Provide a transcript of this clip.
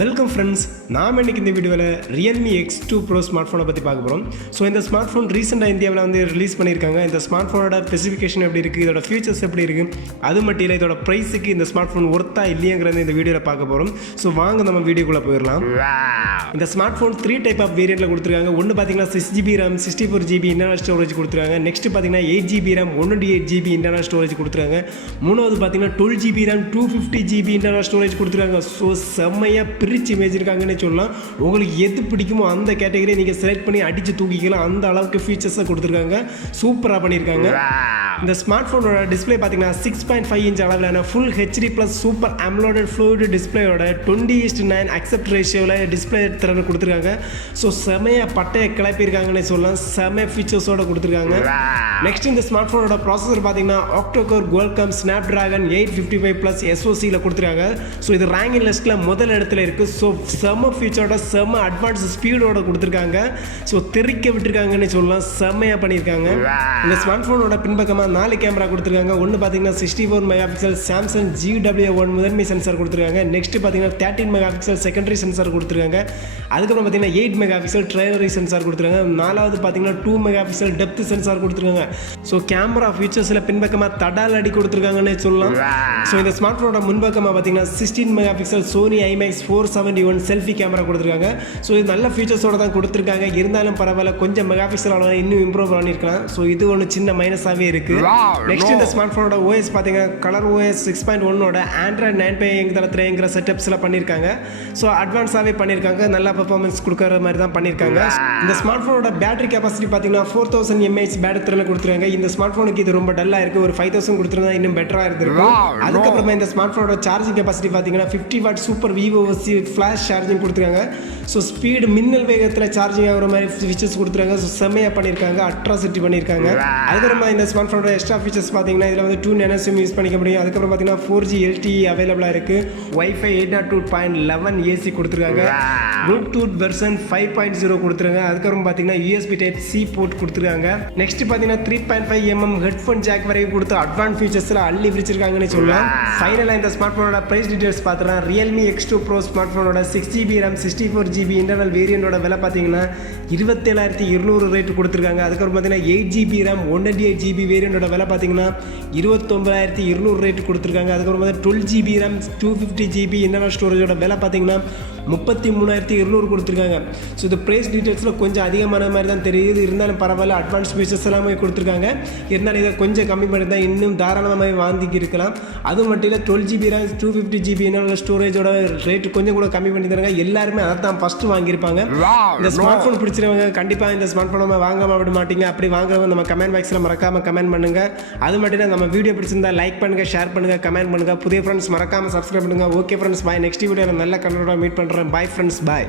Welcome friends, நாம் இன்றைக்கி இந்த வீடியோவில் Realme X2 Pro ஸ்மார்ட் ஃபோனை பற்றி பார்க்க போகிறோம். ஸோ இந்த ஸ்மார்ட் ஃபோன் ரீசெண்டாக இந்தியாவில் வந்து ரிலீஸ் பண்ணியிருக்காங்க. இந்த ஸ்மார்ட் ஃபோனோட ஸ்பெசிஃபிகேஷன் எப்படி இருக்குது, இதோட ஃபீச்சர்ஸ் எப்படி இருக்குது, அது மட்டும் இல்லை இதோட ப்ரைஸுக்கு இந்த ஸ்மார்ட் ஃபோன் ஒர்த்தா இல்லையாங்கிறத இந்த வீடியோவில் பார்க்க போகிறோம். ஸோ வாங்க நம்ம வீடியோக்குள்ளே போயிடலாம். இந்த ஸ்மார்ட் ஃபோன் 3 டைப் ஆஃப் வேரியண்ட்டில் கொடுத்துருக்காங்க. ஒன்று பார்த்தீங்கன்னா 6GB RAM 64GB internal storage கொடுத்துருக்காங்க. நெக்ஸ்ட் பார்த்தீங்கன்னா 8GB RAM 128GB internal storage கொடுத்துருக்காங்க. மூணாவது பார்த்தீங்கன்னா 12GB RAM 250GB internal storage கொடுத்துருக்காங்க. ஸோ செம்மையாக பிரிச்சு இமேஜ் இருக்காங்கன்னு சொல்லலாம். உங்களுக்கு எது பிடிக்குமோ அந்த கேட்டகரியை நீங்கள் செலக்ட் பண்ணி அடித்து தூக்கிக்கலாம். அந்த அளவுக்கு ஃபீச்சர்ஸை கொடுத்துருக்காங்க. சூப்பராக பண்ணியிருக்காங்க. இந்த ஸ்மார்ட் ஃபோனோட டிஸ்பிளே பார்த்தீங்கன்னா 6.5 இன்ச் அளவிலான full HD plus super AMOLED Fluid டிஸ்பிளேயோட 20:9 accept ரேஷியோவில் டிஸ்பிளே திறன் கொடுத்துருக்காங்க. ஸோ செமையாக பட்டையை கிளப்பியிருக்காங்கன்னு சொல்லலாம். செம ஃபீச்சர்ஸோட கொடுத்துருக்காங்க. நெக்ஸ்ட் இந்த ஸ்மார்ட் ஃபோனோட ப்ராசஸர் பார்த்தீங்கன்னா octa-core Qualcomm Snapdragon 855+ SoCயில் கொடுத்துருக்காங்க. ஸோ இது ரேங்கிங் லிஸ்ட்டில் முதல் இடத்துல இருக்குது. ஸோ செம ஃபீச்சரோட செம அட்வான்ஸ் ஸ்பீடோட கொடுத்துருக்காங்க. ஸோ தெறிக்க விட்டுருக்காங்கன்னு சொல்லலாம். செம்மையாக பண்ணியிருக்காங்க. இந்த ஸ்மார்ட் ஃபோனோட பின்பக்கமாக 4 கேமரா கொடுத்துருக்காங்க. ஒன்று பார்த்தீங்கன்னா 64 மெகாபிக்சல் சாம்சங் GW1 முதன்மை சென்சார் கொடுத்துருக்காங்க. நெக்ஸ்ட் பார்த்தீங்கன்னா 13 மெகாபிக்சல் செகண்டரி சென்சார் கொடுத்துருக்காங்க. அதுக்கப்புறம் பார்த்தீங்கன்னா 8 மெகாபிக்சல் ட்ரைவரி சென்சார் கொடுத்துருக்காங்க. நாலாவது பார்த்தீங்கன்னா 2 மெகாபிக்சல் டெப்த் சென்சார் கொடுத்துருக்காங்க. ஸோ கேமரா ஃபீச்சர்ஸில் பின்பக்கமாக தடால் அடி கொடுத்துருக்காங்கன்னு சொல்லலாம். ஸோ இந்த ஸ்மார்ட் ஃபோனோட முன்பக்கமாக பார்த்தீங்கன்னா 16 megapixel Sony IMAX 471 selfie camera கொடுத்துருக்காங்க. ஸோ இது நல்ல ஃபீச்சர்ஸோட தான் கொடுத்துருக்காங்க. இருந்தாலும் பரவாயில்ல, கொஞ்சம் மெகாபிக்சல் ஆனால் இன்னும் இம்ப்ரூவ் பண்ணியிருக்கலாம். ஸோ இது ஒன்று சின்ன மைனஸாகவே இருக்குது. நெக்ஸ்ட் இந்த ஸ்மார்ட் ஃபோனோட OS பார்த்தீங்கன்னா ColorOS 6.1 Android 9 தளத்தில்ங்கிற செட்டப்ஸில் பண்ணியிருக்காங்க. ஸோ அட்வான்ஸாகவே பண்ணியிருக்காங்க. நல்ல பெர்ஃபார்மன்ஸ் கொடுக்குற மாதிரி தான் பண்ணியிருக்காங்க. இந்த ஸ்மார்ட் ஃபோனோட பேட்டரி கெப்பாசிட்டி பார்த்தீங்கன்னா 4000 mAh பேட்டரி திறனில் கொடுத்துருக்காங்க. இந்த ஸ்மார்ட் ஃபோனுக்கு இது ரொம்ப டல்லாக இருக்குது. ஒரு 5000 கொடுத்துருந்தா இன்னும் பெட்டராக இருந்திருக்கும். அதுக்கப்புறமா இந்த ஸ்மார்ட் ஃபோனோட சார்ஜிங் கெப்பாசிட்டி பார்த்தீங்கன்னா 50 what super VOC flash charging கொடுத்துருக்காங்க. ஸோ ஸ்பீடு மின்னல் வேகத்தில் சார்ஜிங் ஆகிற மாதிரி ஃபீச்சர்ஸ் கொடுத்துருக்காங்க. ஸோ செம்மையாக பண்ணியிருக்காங்க. அட்ராசிட்டி பண்ணியிருக்காங்க. அதுக்கப்புறமா இந்த ஸ்மார்ட் ஃபோனோட எக்ஸ்ட்ரா ஃபீச்சர்ஸ் பார்த்தீங்கன்னா இதில் வந்து 2 Nano SIM யூஸ் பண்ணிக்க முடியும். அதுக்கப்புறம் பார்த்தீங்கன்னா 4G LTE அவைலபிளாக இருக்குது. Wi-Fi 802.11 AC கொடுத்துருக்காங்க. ப்ளூடூத் வெர்ஷன் 5.0 கொடுத்துருக்காங்க. அதுக்கப்புறம் பார்த்தீங்கன்னா USB Type-C போர்ட் கொடுத்துருக்காங்க. நெக்ஸ்ட் பார்த்தீங்கன்னா 3.5mm ஹெட்ஃபோன் ஜாக் வரைக்கும் கொடுத்து அட்வான்ஸ் ஃபீச்சர்ஸில் அள்ளி விரிச்சிருக்காங்கன்னு சொல்லலாம். ஃபைனலாக இந்த ஸ்மார்ட் ஃபோனோட ப்ரைஸ் டீட்டெயில்ஸ் பார்த்தோன்னா Realme X2 Pro ஸ்மார்ட் ஃபோனோட 6GB RAM 64GB இன்டர்னல் வேரியண்டோட விலை பார்த்தீங்கன்னா 27,200 ரேட் கொடுத்துருக்காங்க. அதுக்கப்புறம் பார்த்தீங்கன்னா 8GB RAM 128GB வேரியண்டோட விலை பார்த்தீங்கன்னா 29,200 ரேட் கொடுத்துருக்காங்க. அதுக்கப்புறம் பார்த்தீங்கன்னா 12GB RAM 250GB இன்டர்னல் ஸ்டோரேஜோட விலை பார்த்தீங்கன்னா 33,200 கொடுத்துருக்காங்க. ஸோ இந்த ப்ரைஸ் டீட்டெயில்ஸில் கொஞ்சம் அதிகமான மாதிரி தான் தெரியுது. இருந்தாலும் பரவாயில்ல, அட்வான்ஸ் ஃபீச்சர்ஸ் எல்லாமே கொடுத்துருக்காங்க. இருந்தாலும் இதை கொஞ்சம் கம்மி பண்ணி தான் இன்னும் தாராளமாக வாங்கிக்கு இருக்கலாம். அது மட்டும் இல்லை 12GB RAM 250GB internal ஸ்டோரேஜோட rate கொஞ்சம் கூட கம்மி பண்ணி தராங்க. எல்லாருமே அதை தான் ஃபஸ்ட்டு வாங்கியிருப்பாங்க. இந்த ஸ்மார்ட் ஃபோன் பிடிச்சிருவங்க கண்டிப்பாக இந்த ஸ்மார்ட் ஃபோனை வாங்காமல் விட மாட்டீங்க. அப்படி வாங்குறவங்க நம்ம கமெண்ட் பாக்ஸில் மறக்காமல் கமெண்ட் பண்ணுங்கள். அது மட்டும் இல்லை, நம்ம வீடியோ பிடிச்சிருந்தா லைக் பண்ணுங்கள், ஷேர் பண்ணுங்கள், கமெண்ட் பண்ணுங்கள். புதிய ஃப்ரெண்ட்ஸ் மறக்காமல் சப்ஸ்கிரைப் பண்ணுங்கள். ஓகே ஃப்ரெண்ட்ஸ், பாய். நெக்ஸ்ட் வீடியோவில் நல்ல கண்டென்ட்டோட மீட் பண்ணுறேன். பாய் ஃப்ரெண்ட்ஸ், பாய்.